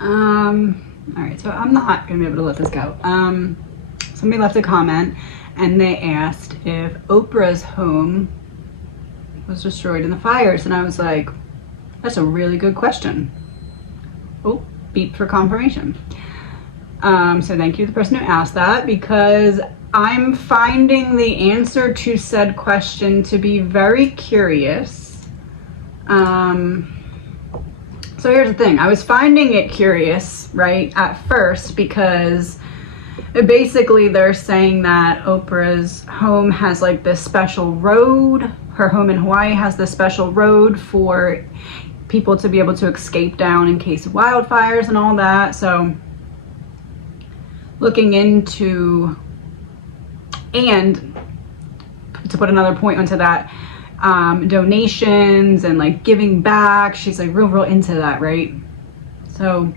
All right, so I'm not gonna be able to let this go. Somebody left a comment and they asked if Oprah's home was destroyed in the fires, and I was like, that's a really good question. Oh, beep for confirmation. So thank you to the person who asked that, because I'm finding the answer to said question to be very curious. So here's the thing. I was finding it curious, right, at first, because basically they're saying that Oprah's home has like this special road. Her home in Hawaii has this special road for people to be able to escape down in case of wildfires and all that. So looking into, and to put another point onto that, donations and like giving back, she's like real into that, right? So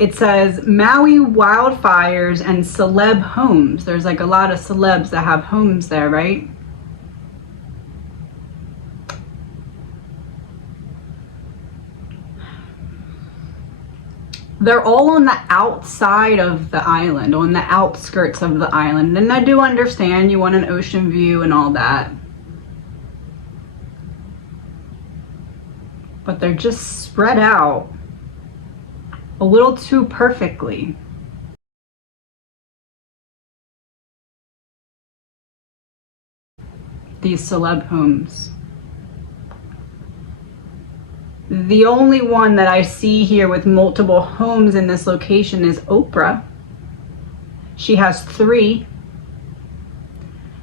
it says Maui wildfires and celeb homes. There's like a lot of celebs that have homes there, right? They're all on the outside of the island, on the outskirts of the island. And I do understand you want an ocean view and all that. But they're just spread out a little too perfectly. These celeb homes. The only one that I see here with multiple homes in this location is Oprah. She has 3,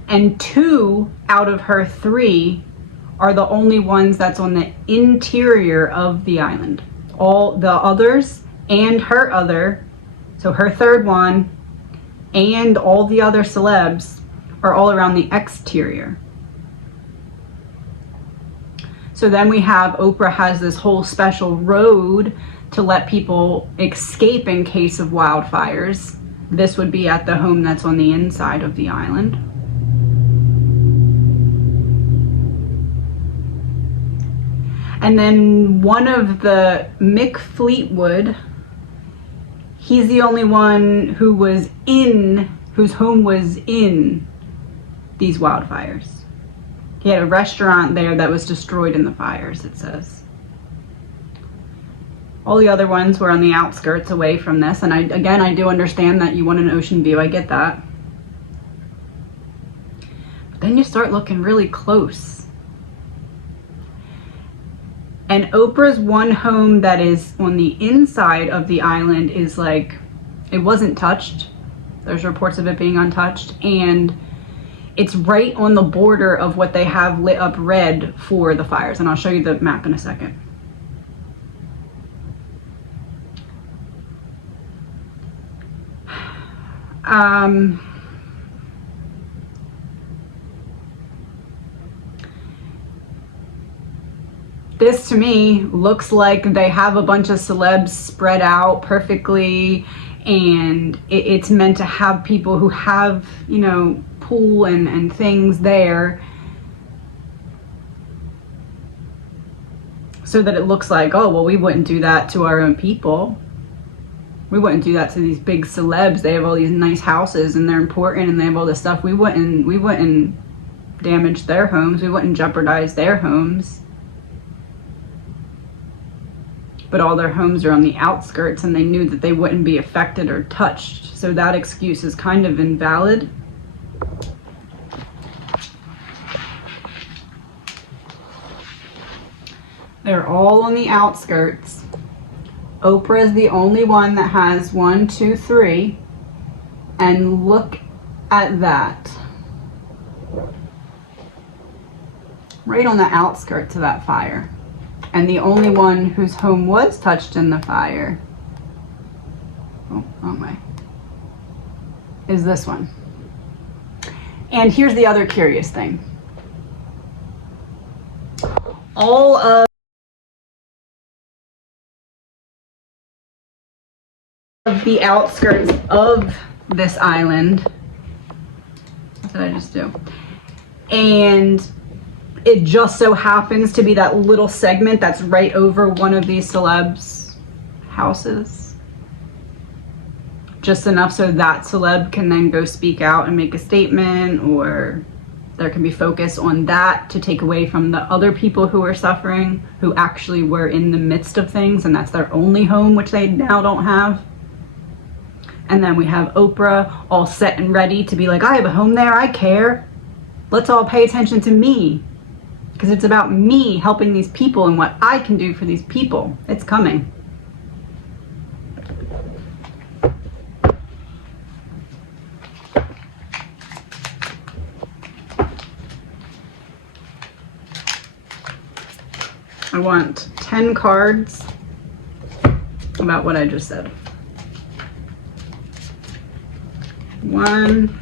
and 2 out of her 3 are the only ones that's on the interior of the island. All the others and her other, so her third one and all the other celebs are all around the exterior. So then we have Oprah has this whole special road to let people escape in case of wildfires. This would be at the home that's on the inside of the island. And then one of the Mick Fleetwood, he's the only one who was in, whose home was in these wildfires. He had a restaurant there that was destroyed in the fires, it says. All the other ones were on the outskirts away from this. And I do understand that you want an ocean view. I get that. But then you start looking really close. And Oprah's one home that is on the inside of the island is like, it wasn't touched. There's reports of it being untouched. And it's right on the border of what they have lit up red for the fires. And I'll show you the map in a second. This to me looks like they have a bunch of celebs spread out perfectly, and it's meant to have people who have, you know, pool and things there, so that it looks like, oh well, we wouldn't do that to our own people. We wouldn't do that to these big celebs. They have all these nice houses and they're important and they have all this stuff. We wouldn't damage their homes. We wouldn't jeopardize their homes. But all their homes are on the outskirts and they knew that they wouldn't be affected or touched. So that excuse is kind of invalid. They're all on the outskirts. Oprah is the only one that has 1, 2, 3. And look at that. Right on the outskirts of that fire. And the only one whose home was touched in the fire, oh, wrong way, is this one. And here's the other curious thing. All of the outskirts of this island, what did I just do? And it just so happens to be that little segment that's right over one of these celebs' houses. Just enough so that celeb can then go speak out and make a statement, or there can be focus on that to take away from the other people who are suffering, who actually were in the midst of things, and that's their only home, which they now don't have. And then we have Oprah all set and ready to be like, I have a home there, I care. Let's all pay attention to me, because it's about me helping these people and what I can do for these people. It's coming. I want 10 cards about what I just said. 1,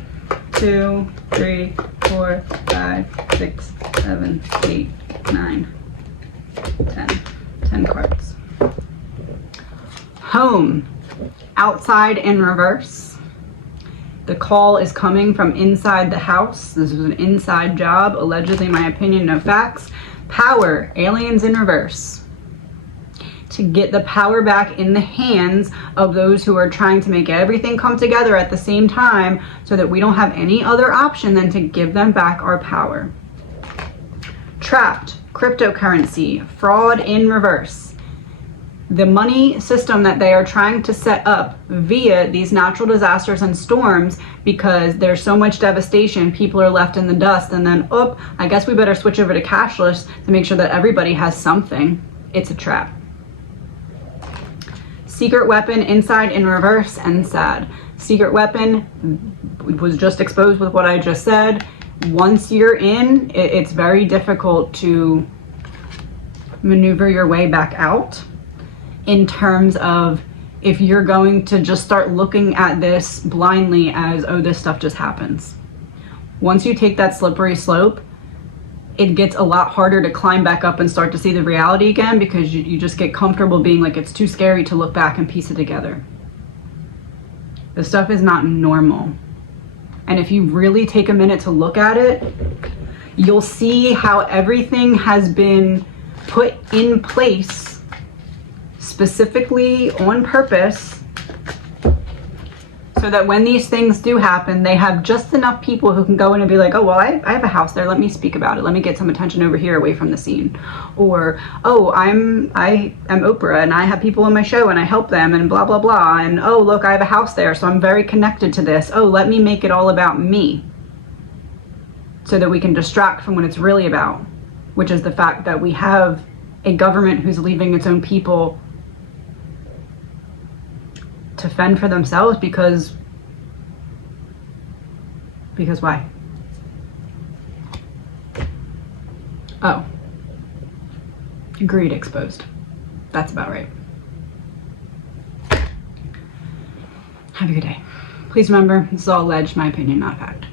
2, 3, 4, 5, 6, 7, 8, 9, 10. 10 cards. Home. Outside in reverse. The call is coming from inside the house. This was an inside job. Allegedly, my opinion, no facts. Power. Aliens in reverse. To get the power back in the hands of those who are trying to make everything come together at the same time, so that we don't have any other option than to give them back our power. Trapped. Cryptocurrency. Fraud in reverse. The money system that they are trying to set up via these natural disasters and storms, because there's so much devastation, people are left in the dust, and then, oh, I guess we better switch over to cashless to make sure that everybody has something. It's a trap. Secret weapon inside in reverse and sad. Secret weapon was just exposed with what I just said. Once you're in, it's very difficult to maneuver your way back out, in terms of if you're going to just start looking at this blindly as, oh, this stuff just happens. Once you take that slippery slope, it gets a lot harder to climb back up and start to see the reality again, because you just get comfortable being like, it's too scary to look back and piece it together. This stuff is not normal. And if you really take a minute to look at it, you'll see how everything has been put in place specifically on purpose, so that when these things do happen, they have just enough people who can go in and be like, oh, well, I have a house there, let me speak about it, let me get some attention over here away from the scene. Or, oh, I am Oprah and I have people on my show and I help them and blah, blah, blah. And oh, look, I have a house there, so I'm very connected to this. Oh, let me make it all about me, so that we can distract from what it's really about, which is the fact that we have a government who's leaving its own people to fend for themselves, because why? Oh, greed exposed. That's about right. Have a good day. Please remember, this is all alleged, my opinion, not fact.